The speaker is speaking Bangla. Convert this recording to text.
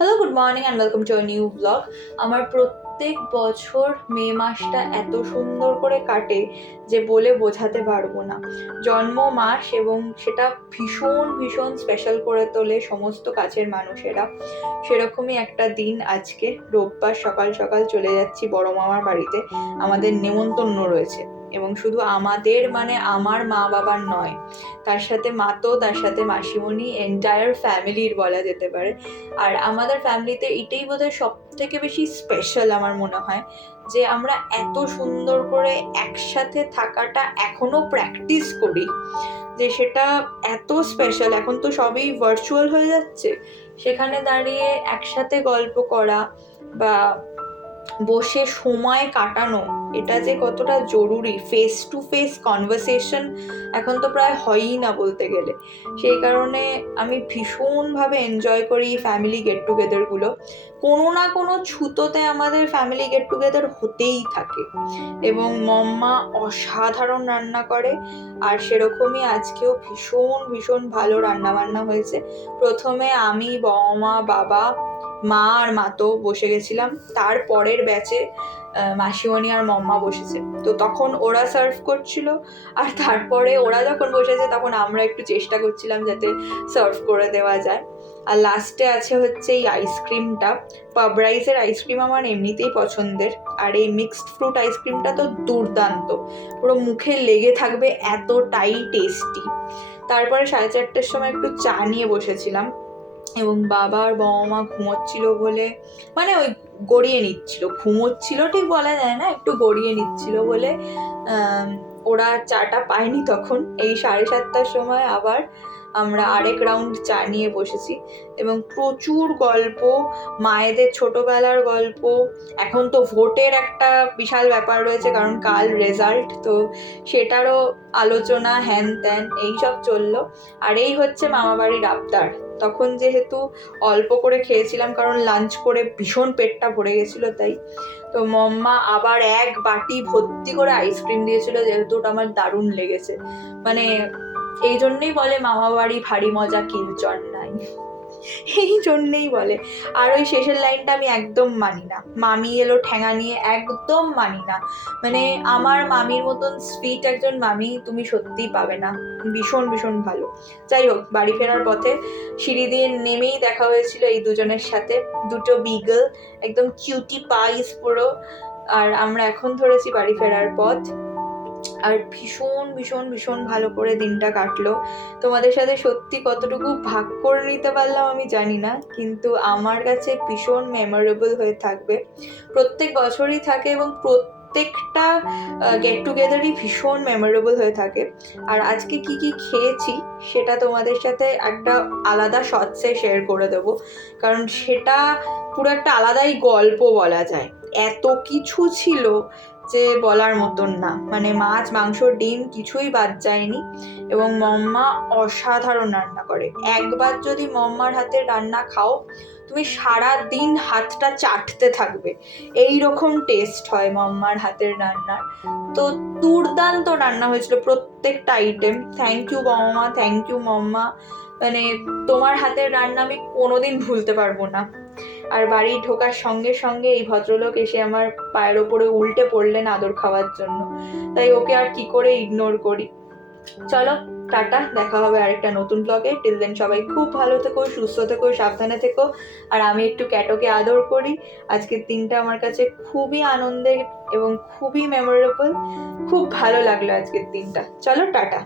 Hello, good morning and welcome to a new blog. আমার প্রত্যেক বছর মে মাসটা এত সুন্দর করে কাটে যে বলে বোঝাতে পারবো না। জন্ম মাস এবং সেটা ভীষণ ভীষণ স্পেশাল করে তোলে সমস্ত কাছের মানুষেরা। সেরকমই একটা দিন আজকে রোববার সকাল সকাল চলে যাচ্ছি বড় মামার বাড়িতে। আমাদের নেমন্তন্ন রয়েছে এবং শুধু আমাদের মানে আমার মা বাবার নয়, তার সাথে মাতো, তার সাথে মাসিমণি, এন্টায়ার ফ্যামিলির বলা যেতে পারে। আর আমাদের ফ্যামিলিতে এটাই বোধহয় সব থেকে বেশি স্পেশাল আমার মনে হয় যে আমরা এত সুন্দর করে একসাথে থাকাটা এখনো প্র্যাকটিস করি, যে সেটা এত স্পেশাল। এখন তো সবই ভার্চুয়াল হয়ে যাচ্ছে, সেখানে দাঁড়িয়ে একসাথে গল্প করা বা বসে সময় কাটানো, এটা যে কতটা জরুরি। ফেস টু ফেস কনভারসেশন এখন তো প্রায় হয়ই না বলতে গেলে। সেই কারণে আমি ভীষণভাবে এনজয় করি ফ্যামিলি গেট টুগেদারগুলো। কোনো না কোনো ছুতোতে আমাদের ফ্যামিলি গেট টুগেদার হতেই থাকে এবং মম্মা অসাধারণ রান্না করে। আর সেরকমই আজকেও ভীষণ ভীষণ ভালো রান্না বান্না হয়েছে। প্রথমে আমি, বৌমা, বাবা, মা আর মাতো বসে গেছিলাম। তার পরের ব্যাচে মাসিমণি আর মম্মা বসেছে, তো তখন ওরা সার্ভ করছিল। আর তারপরে ওরা যখন বসেছে তখন আমরা একটু চেষ্টা করছিলাম যাতে সার্ভ করে দেওয়া যায়। আর লাস্টে আছে হচ্ছে এই আইসক্রিমটা। পাব রাইসের আইসক্রিম আমার এমনিতেই পছন্দের, আর এই মিক্সড ফ্রুট আইসক্রিমটা তো দুর্দান্ত, পুরো মুখে লেগে থাকবে, এতটাই টেস্টি। তারপরে 4:30টার সময় একটু চা নিয়ে বসেছিলাম এবং বাবা আর বৌমা ঘুমোচ্ছিল বলে, মানে ওই গড়িয়ে নিচ্ছিল, ঘুমোচ্ছিল ঠিক বলা যায় না, একটু গড়িয়ে নিচ্ছিল বলে ওরা চাটা পায়নি। তখন এই 7:30টার সময় আবার আমরা আরেক রাউন্ড চা নিয়ে বসেছি এবং প্রচুর গল্প, মায়েদের ছোটবেলার গল্প। এখন তো ভোটের একটা বিশাল ব্যাপার রয়েছে, কারণ কাল রেজাল্ট, তো সেটারও আলোচনা, হ্যান ত্যান এইসব চললো। আর এই হচ্ছে মামাবাড়ির আবদার। তখন যেহেতু অল্প করে খেয়েছিলাম, কারণ লাঞ্চ করে ভীষণ পেটটা ভরে গেছিলো, তাই তো মম্মা আবার এক বাটি ভর্তি করে আইসক্রিম দিয়েছিল, যেহেতু ওটা আমার দারুণ লেগেছে। মানে এই জন্যই বলে মামা বাড়ি ভারী মজা, কিলচর নাই, এই জন্যেই বলে। আর ওই শেষের লাইনটা আমি একদম মানি না, মামি এলো ঠ্যাঙা নিয়ে, একদম মানি না। মানে আমার মামির মতন সুইট একজন মামি তুমি সত্যিই পাবে না, ভীষণ ভীষণ ভালো। যাই হোক, বাড়ি ফেরার পথে সিঁড়ি দিয়ে নেমেই দেখা হয়েছিল এই দুজনের সাথে, দুটো বিগল, একদম কিউটি পাইস পুরো। আর আমরা এখন ধরেছি বাড়ি ফেরার পথ। আর ভীষণ ভীষণ ভীষণ ভালো করে দিনটা কাটলো। তোমাদের সাথে সত্যি কতটুকু ভাগ করে নিতে পারলাম আমি জানি না, কিন্তু আমার কাছে ভীষণ মেমোরেবল হয়ে থাকবে। প্রত্যেক বছরই থাকে এবং প্রত্যেকটা গেট টুগেদারই ভীষণ মেমোরেবল হয়ে থাকে। আর আজকে কি কি খেয়েছি সেটা তোমাদের সাথে একটা আলাদা শর্টসে শেয়ার করে দেবো, কারণ সেটা পুরো একটা আলাদাই গল্প বলা যায়। এত কিছু ছিল যে বলার মতন না, মানে মাছ, মাংস, ডিম কিছুই বাদ যায়নি। এবং মম্মা অসাধারণ রান্না করে। একবার যদি মম্মার হাতের রান্না খাও, তুমি সারা দিন হাতটা চাটতে থাকবে, এই রকম টেস্ট হয় মম্মার হাতের রান্নার। তো দুর্দান্ত রান্না হয়েছিল প্রত্যেকটা আইটেম। থ্যাংক ইউ বৌমা, থ্যাংক ইউ মম্মা, মানে তোমার হাতের রান্না আমি কোনোদিন ভুলতে পারবো না। আর বাড়ি ঢোকার সঙ্গে সঙ্গে এই ভদ্রলোক এসে আমার পায়ের ওপরে উল্টে পড়লেন আদর খাওয়ার জন্য, তাই ওকে আর কি করে ইগনোর করি। চলো, টাটা, দেখা হবে আরেকটা নতুন ব্লগে। টিল দেন সবাই খুব ভালো থেকো, সুস্থ থেকো, সাবধানে থেকো। আর আমি একটু ক্যাটোকে আদর করি। আজকের দিনটা আমার কাছে খুবই আনন্দের এবং খুবই মেমোরেবল। খুব ভালো লাগলো আজকের দিনটা। চলো, টাটা।